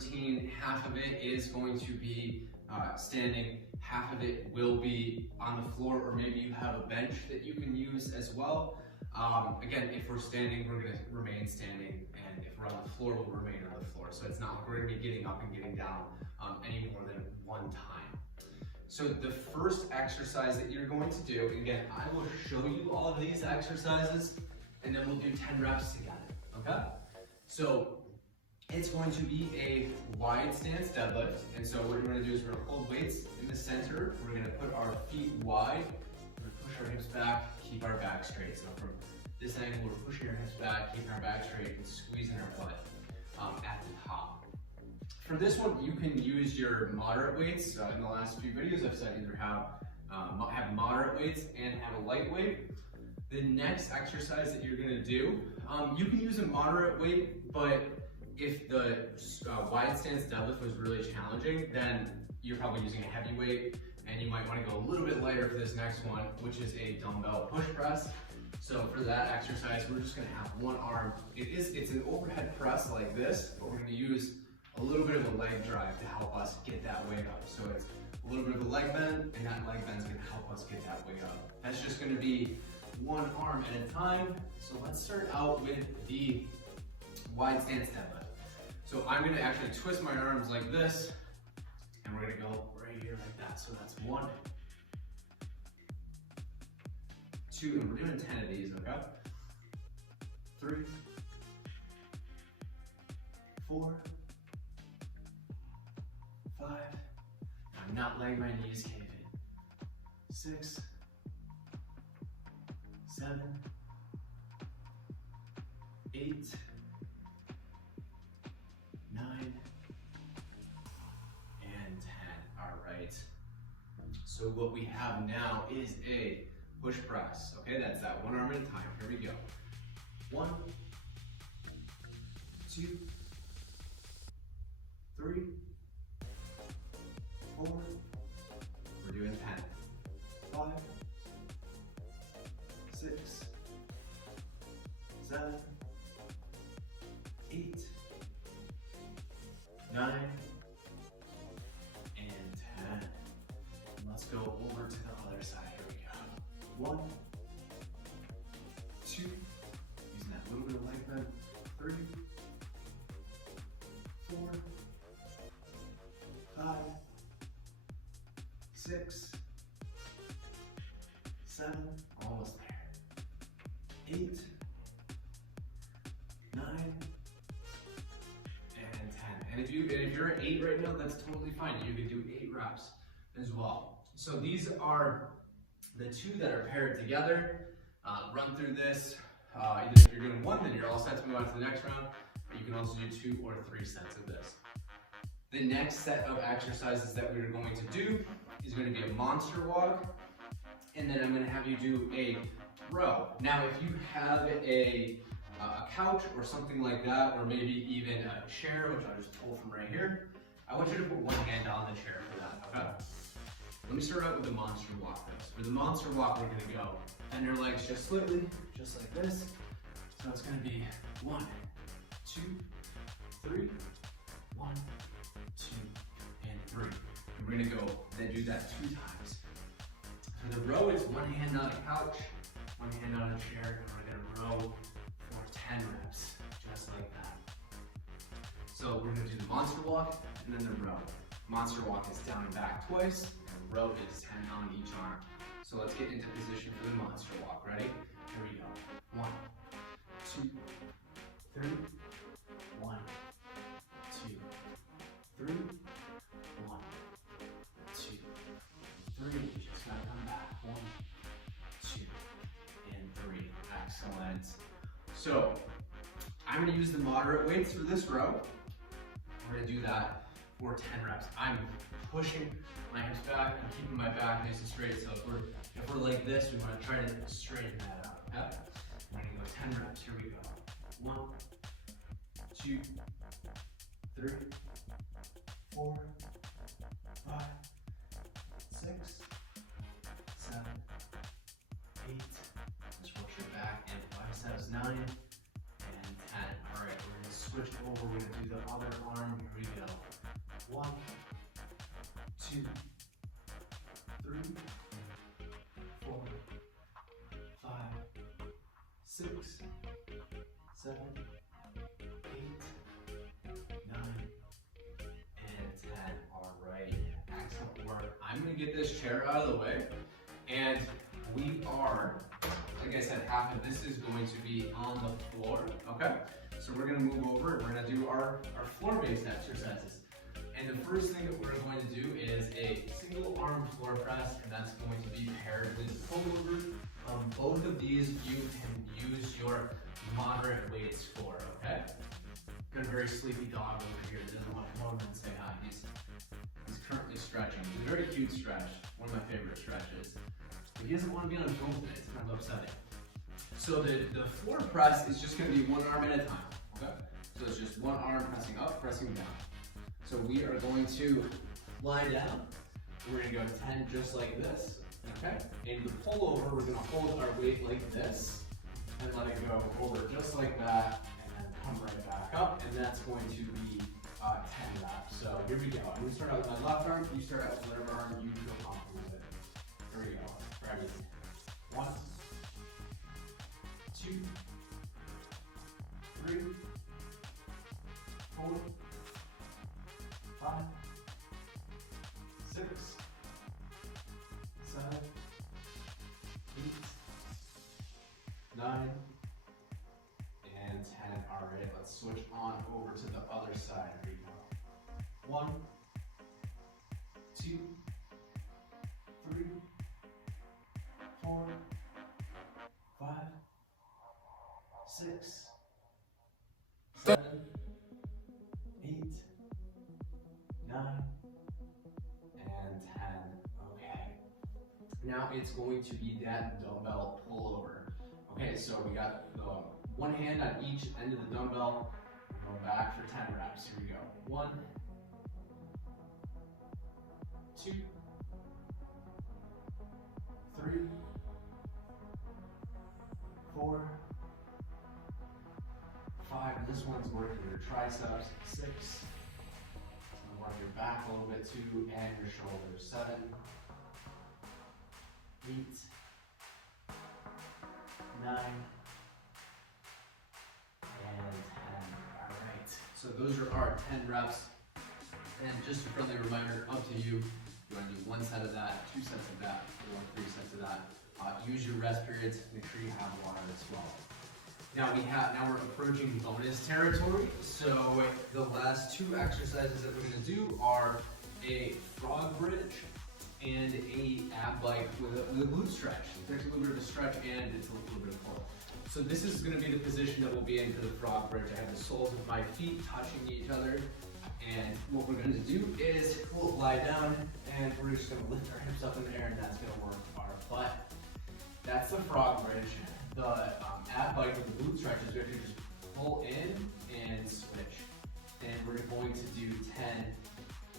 routine. Half of it is going to be standing, half of it will be on the floor, or maybe you have a bench that you can use as well. Again, if we're standing, we're gonna remain standing, and if we're on the floor, we'll remain on the floor. So it's not like we're gonna be getting up and getting down any more than one time. So the first exercise that you're going to do, again, I will show you all of these exercises, and then we'll do 10 reps together, okay? So it's going to be a wide stance deadlift. And so what we're gonna do is we're gonna hold weights in the center. We're gonna put our feet wide. We're gonna push our hips back, keep our back straight. So from this angle, we're pushing our hips back, keeping our back straight, and squeezing our butt at the top. For this one, you can use your moderate weights. In the last few videos, I've said either have moderate weights and have a light weight. The next exercise that you're gonna do, you can use a moderate weight, but if the wide stance deadlift was really challenging, then you're probably using a heavy weight, and you might want to go a little bit lighter for this next one, which is a dumbbell push press. So for that exercise, we're just going to have one arm. It's an overhead press like this, but we're going to use a little bit of a leg drive to help us get that weight up. So it's a little bit of a leg bend, and that leg bend is going to help us get that weight up. That's just going to be one arm at a time. So let's start out with the wide stance deadlift. So I'm gonna actually twist my arms like this, and we're gonna go right here like that. So that's 1, 2, and we're doing 10 of these, okay? 3, 4, 5, I'm not letting my knees cave in. 6, 7, 8, 9, and 10. All right. So what we have now is a push press. Okay, that's that one arm at a time. Here we go. 1, 2, 3, 4. We're doing 10. 5, 6, 7, 8, 9, and 10. Let's go over to the other side. Here we go. 1, 2, using that little bit of leg bend. 3, 4, 5, 6, 7, almost there. 8, 9, and 10. And if you're at 8 right now, that's totally fine. You can do 8 reps as well. So these are the 2 that are paired together. Run through this. Either if you're doing 1, then you're all set to move on to the next round. You can also do 2 or 3 sets of this. The next set of exercises that we're going to do is going to be a monster walk, and then I'm going to have you do a row. Now, if you have a couch or something like that, or maybe even a chair, which I'll just pull from right here, I want you to put one hand on the chair for that, okay? Let me start out with the monster walk first. For the monster walk, we're gonna go bend your legs just slightly, just like this. So it's gonna be 1, 2, 3, 1, 2, and 3. And we're gonna go, then do that 2 times. For the row, it's one hand on a couch, one hand on a chair, and we're gonna row for 10 reps, just like that. So we're gonna do the monster walk and then the row. Monster walk is down and back twice, and row is 10 on each arm. So let's get into position for the monster walk. Ready? Here we go. 1, 2, 3, 1, 2, 3, 1, 2, 3. Just gotta come back. 1, 2, and 3. Excellent. So I'm gonna use the moderate weights for this row. We're gonna do that for 10 reps. I'm pushing my hips back, I'm keeping my back nice and straight. So if we're like this, we wanna try to straighten that out, okay? We're gonna go 10 reps, here we go. 1, 2, 3, 4, 5, 6, 7, 8, just push your back, and biceps 9, and 10. All right, we're gonna switch over, we're gonna do the other arm. Here we go. 1, 2, 3, 4, 5, 6, 7, 8, 9, and 10. All right, excellent work. I'm gonna get this chair out of the way, and we are, like I said, half of this is going to be on the floor, okay? So we're gonna move over and we're gonna do our floor-based exercises. And the first thing that we're going to do is a single arm floor press, and that's going to be paired with pullover. Both of these you can use your moderate weights for, okay? Got a very sleepy dog over here that doesn't want to come over and say hi. He's currently stretching. It's a very cute stretch, one of my favorite stretches. But he doesn't want to be on film today, it's kind of upsetting. So the floor press is just going to be one arm at a time, okay? So it's just one arm pressing up, pressing down. So we are going to lie down. We're going to go 10 just like this, okay? And the pull over, we're going to hold our weight like this and let it go over just like that, and then come right back up, and that's going to be 10 reps. So here we go. I'm going to start out with my left arm. You start out with whatever arm you feel comfortable with. Here we go. Grab it. 1, 2, 3, 4, 5, 6, 7, 8, 9, and 10. All right, let's switch on over to the other side. Here we go. 1, 2, 3, 4, 5, 6, 7, 8, 9, and 10. Okay. Now it's going to be that dumbbell pullover. Okay, so we got the one hand on each end of the dumbbell. We're going back for 10 reps. Here we go. 1, 2, 3, 4, 5. And this one's working your triceps. 6. Work your back a little bit too, and your shoulders. 7, 8, 9, and 10. All right. So those are our 10 reps. And just a friendly reminder, up to you. You want to do 1 set of that, 2 sets of that, or 3 sets of that. Use your rest periods. Make sure you have water as well. Now we're approaching bonus territory. So the last 2 exercises that we're going to do are a frog bridge and a ab bike with a glute stretch. There's a little bit of a stretch and it's a little bit of pull. So this is going to be the position that we'll be in for the frog bridge. I have the soles of my feet touching each other, and what we're going to do is we'll lie down and we're just going to lift our hips up in the air, and that's going to work our butt. That's the frog bridge. The ab bike with the glute stretches, we have to just pull in and switch. And we're going to do 10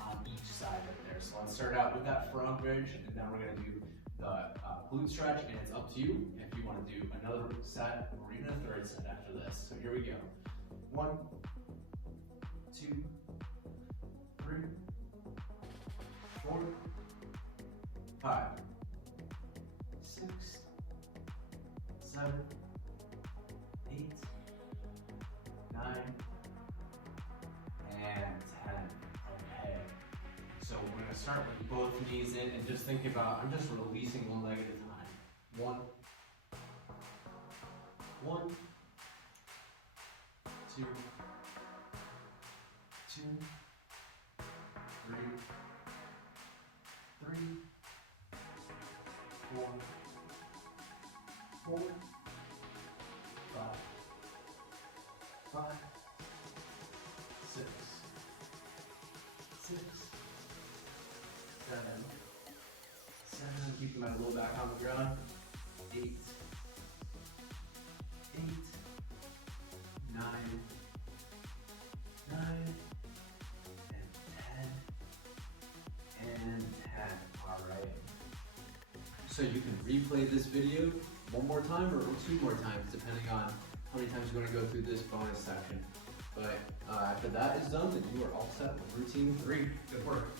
on each side right there. So let's start out with that frog bridge, and then we're going to do the glute stretch, and it's up to you if you want to do another set or even a third set after this. So here we go. 1, 2, 3, 4, 5, 6, 7, 8, 9, and 10. Okay. So we're going to start with both knees in, and just think about, I'm just releasing one leg at a time. 1, 2, 2, 3, 4, 4, 5, 5, 6, 6, 7, 7. Keep my low back on the ground. 8, 8, 9, 9, and 10, and 10. All right. So you can replay this video one more time or 2 more times, depending on how many times you want to go through this bonus section. But after that is done, then you are all set with routine 3. Good work.